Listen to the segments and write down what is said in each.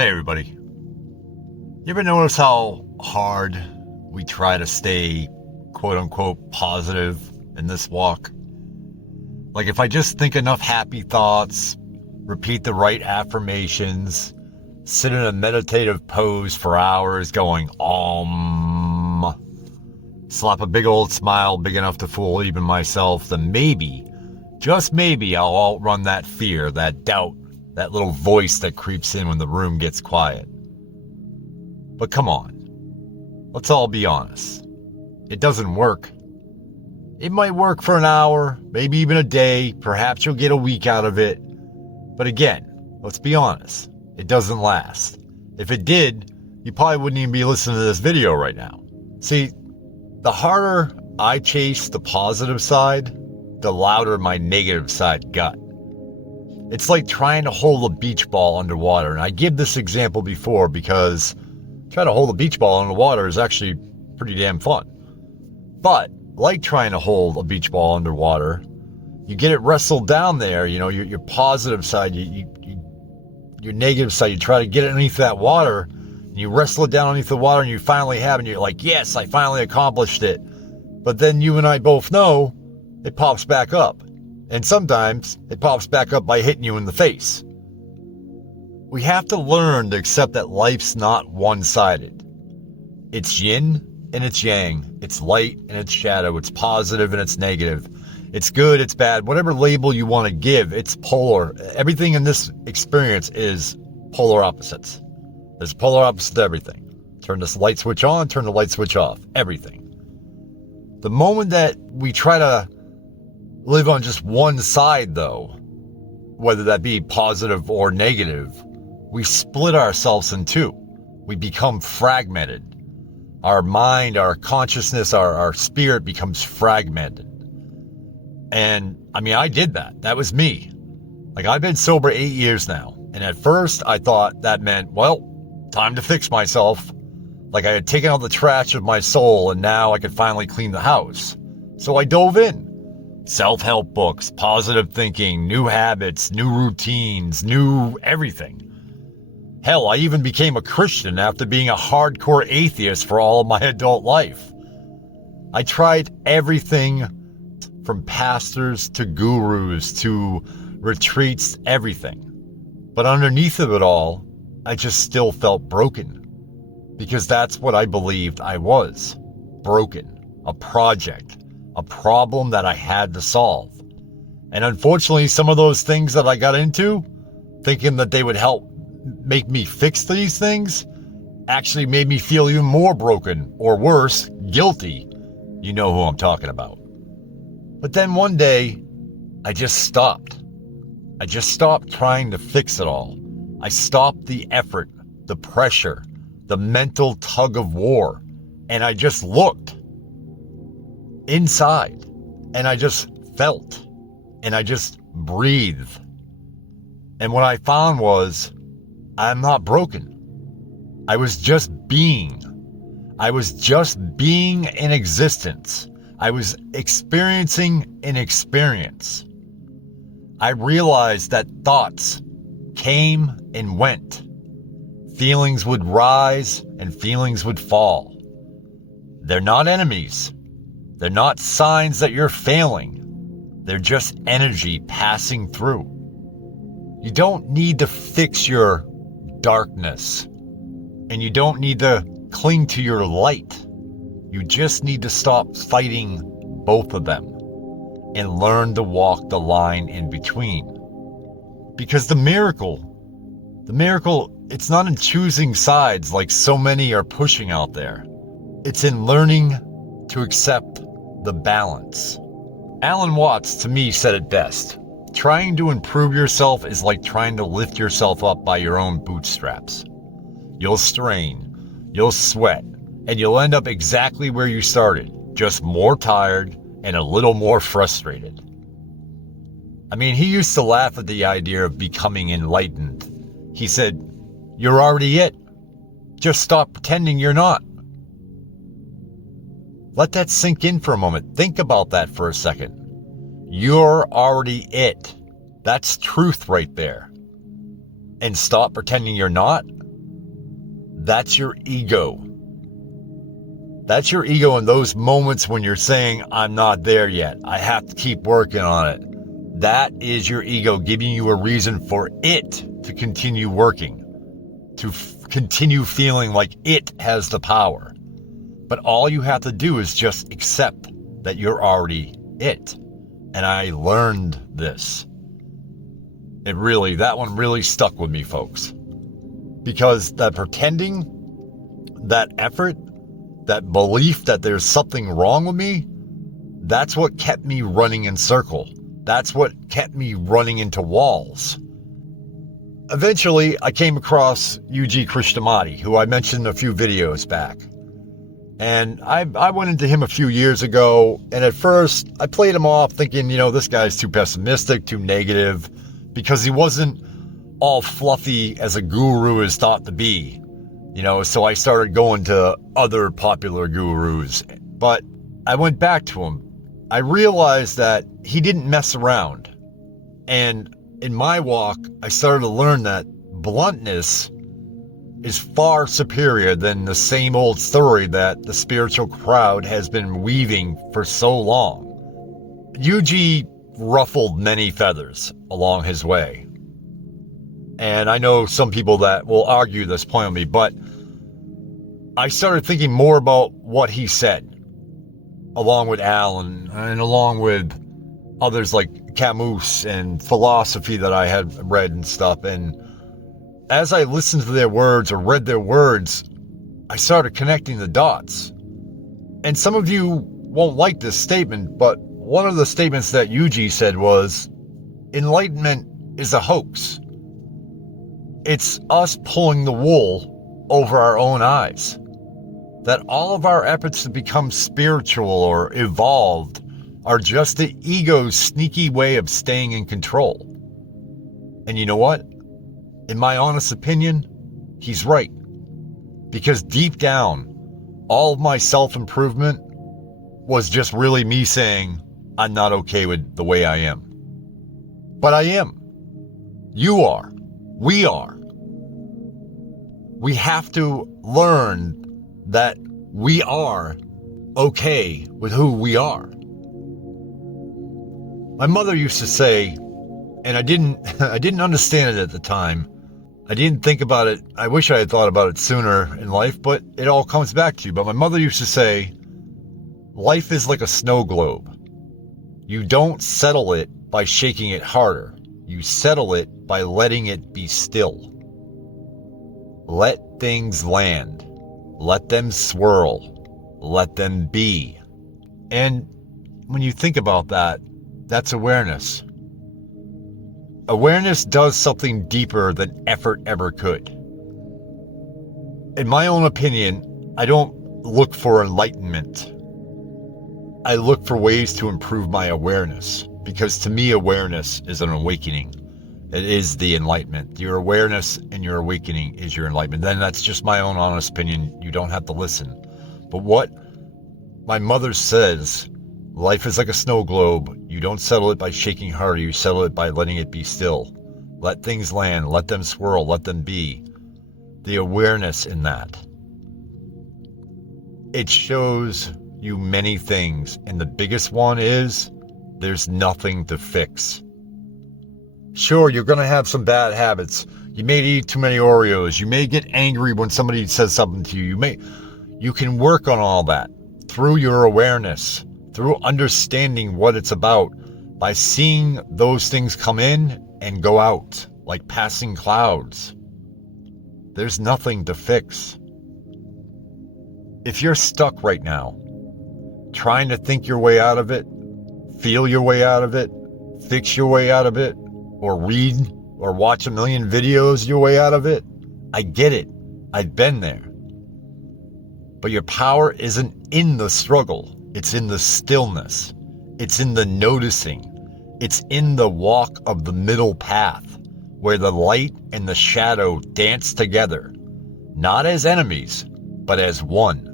Hey everybody. You ever notice how hard we try to stay quote unquote positive in this walk? Like if I just think enough happy thoughts, repeat the right affirmations, sit in a meditative pose for hours going slap a big old smile big enough to fool even myself, then maybe, just maybe, I'll outrun that fear, that doubt, that little voice that creeps in when the room gets quiet. But come on, let's all be honest. It doesn't work. It might work for an hour, maybe even a day, perhaps you'll get a week out of it. But again, let's be honest, it doesn't last. If it did, you probably wouldn't even be listening to this video right now. See, the harder I chase the positive side, the louder my negative side got. It's like trying to hold a beach ball underwater. And I give this example before because trying to hold a beach ball underwater is actually pretty damn fun. But like trying to hold a beach ball underwater, you get it wrestled down there, your positive side, your negative side, you try to get it underneath that water, and you wrestle it down underneath the water, and you finally have it, and you're like, yes, I finally accomplished it. But then you and I both know it pops back up. And sometimes it pops back up by hitting you in the face. We have to learn to accept that life's not one-sided. It's yin and it's yang. It's light and it's shadow. It's positive and it's negative. It's good, it's bad. Whatever label you want to give, it's polar. Everything in this experience is polar opposites. There's polar opposite to everything. Turn this light switch on, turn the light switch off. Everything. The moment that we try to live on just one side, though, whether that be positive or negative, we split ourselves in two. We become fragmented. Our mind, our consciousness, our spirit becomes fragmented. And I did that. That was me. Like, I've been sober 8 years now. And at first I thought that meant, well, time to fix myself. Like I had taken out the trash of my soul and now I could finally clean the house. So I dove in. Self-help books, positive thinking, new habits, new routines, new everything. Hell, I even became a Christian after being a hardcore atheist for all of my adult life. I tried everything from pastors to gurus to retreats, everything. But underneath of it all, I just still felt broken. Because that's what I believed I was. Broken. A project. A problem that I had to solve. And unfortunately, some of those things that I got into, thinking that they would help make me fix these things, actually made me feel even more broken, or worse, guilty. You know who I'm talking about. But then one day, I just stopped. I just stopped trying to fix it all. I stopped the effort, the pressure, the mental tug of war, and I just looked inside, and I just felt, and I just breathed. And what I found was, I'm not broken. I was just being. I was just being in existence. I was experiencing an experience. I realized that thoughts came and went. Feelings would rise and feelings would fall. They're not enemies. They're not signs that you're failing. They're just energy passing through. You don't need to fix your darkness. And you don't need to cling to your light. You just need to stop fighting both of them and learn to walk the line in between. Because the miracle, it's not in choosing sides like so many are pushing out there. It's in learning to accept the balance. Alan Watts, to me, said it best. Trying to improve yourself is like trying to lift yourself up by your own bootstraps. You'll strain, you'll sweat, and you'll end up exactly where you started, just more tired and a little more frustrated. He used to laugh at the idea of becoming enlightened. He said, "You're already it. Just stop pretending you're not." Let that sink in for a moment. Think about that for a second. You're already it. That's truth right there. And stop pretending you're not? That's your ego. That's your ego in those moments when you're saying, I'm not there yet. I have to keep working on it. That is your ego giving you a reason for it to continue working, to continue feeling like it has the power. But all you have to do is just accept that you're already it. And I learned this. That one really stuck with me, folks. Because that pretending, that effort, that belief that there's something wrong with me, that's what kept me running in circle. That's what kept me running into walls. Eventually, I came across UG Krishnamurti, who I mentioned a few videos back. And I went into him a few years ago, and at first, I played him off thinking, this guy's too pessimistic, too negative, because he wasn't all fluffy as a guru is thought to be. So I started going to other popular gurus. But I went back to him. I realized that he didn't mess around. And in my walk, I started to learn that bluntness is far superior than the same old story that the spiritual crowd has been weaving for so long. UG ruffled many feathers along his way. And I know some people that will argue this point with me, but I started thinking more about what he said, along with Alan and along with others like Camus and philosophy that I had read and stuff. And as I listened to their words or read their words, I started connecting the dots. And some of you won't like this statement, but one of the statements that Yuji said was, Enlightenment is a hoax. It's us pulling the wool over our own eyes. That all of our efforts to become spiritual or evolved are just the ego's sneaky way of staying in control. And you know what? In my honest opinion, he's right. Because deep down, all of my self-improvement was just really me saying, I'm not okay with the way I am. But I am. You are. We are. We have to learn that we are okay with who we are. My mother used to say, and I didn't understand it at the time. I didn't think about it. I wish I had thought about it sooner in life, but it all comes back to you. But my mother used to say, life is like a snow globe. You don't settle it by shaking it harder. You settle it by letting it be still. Let things land. Let them swirl. Let them be. And when you think about that, that's awareness. Awareness does something deeper than effort ever could. In my own opinion, I don't look for enlightenment. I look for ways to improve my awareness, because to me, awareness is an awakening. It is the enlightenment. Your awareness and your awakening is your enlightenment. Then that's just my own honest opinion. You don't have to listen. But what my mother says, life is like a snow globe. You don't settle it by shaking harder. You settle it by letting it be still. Let things land. Let them swirl. Let them be. The awareness in that. It shows you many things. And the biggest one is there's nothing to fix. Sure, you're going to have some bad habits. You may eat too many Oreos. You may get angry when somebody says something to you. You can work on all that through your awareness, through understanding what it's about, by seeing those things come in and go out like passing clouds. There's nothing to fix. If you're stuck right now, trying to think your way out of it, feel your way out of it, fix your way out of it, or read or watch a million videos your way out of it, I get it. I've been there. But your power isn't in the struggle. It's in the stillness. It's in the noticing. It's in the walk of the middle path, where the light and the shadow dance together, not as enemies, but as one.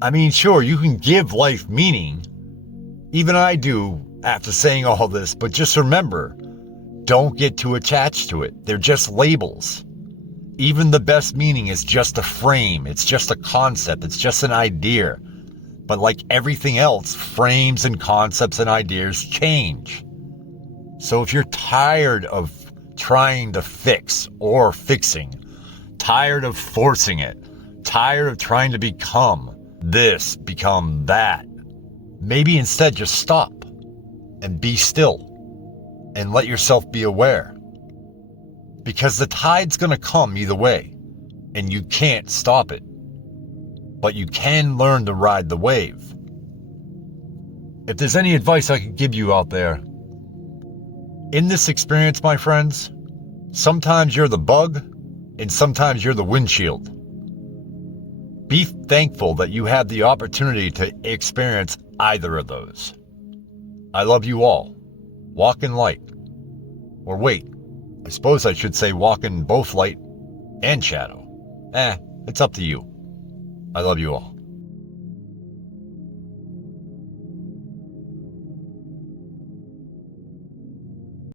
I mean, sure, you can give life meaning. Even I do after saying all this, but just remember, don't get too attached to it. They're just labels. Even the best meaning is just a frame. It's just a concept. It's just an idea. But like everything else, frames and concepts and ideas change. So if you're tired of trying to fix or fixing, tired of forcing it, tired of trying to become this, become that, maybe instead just stop and be still and let yourself be aware. Because the tide's going to come either way, and you can't stop it. But you can learn to ride the wave. If there's any advice I could give you out there, in this experience, my friends, sometimes you're the bug, and sometimes you're the windshield. Be thankful that you have the opportunity to experience either of those. I love you all. Walk in light. Or wait, I suppose I should say walk in both light and shadow. It's up to you. I love you all.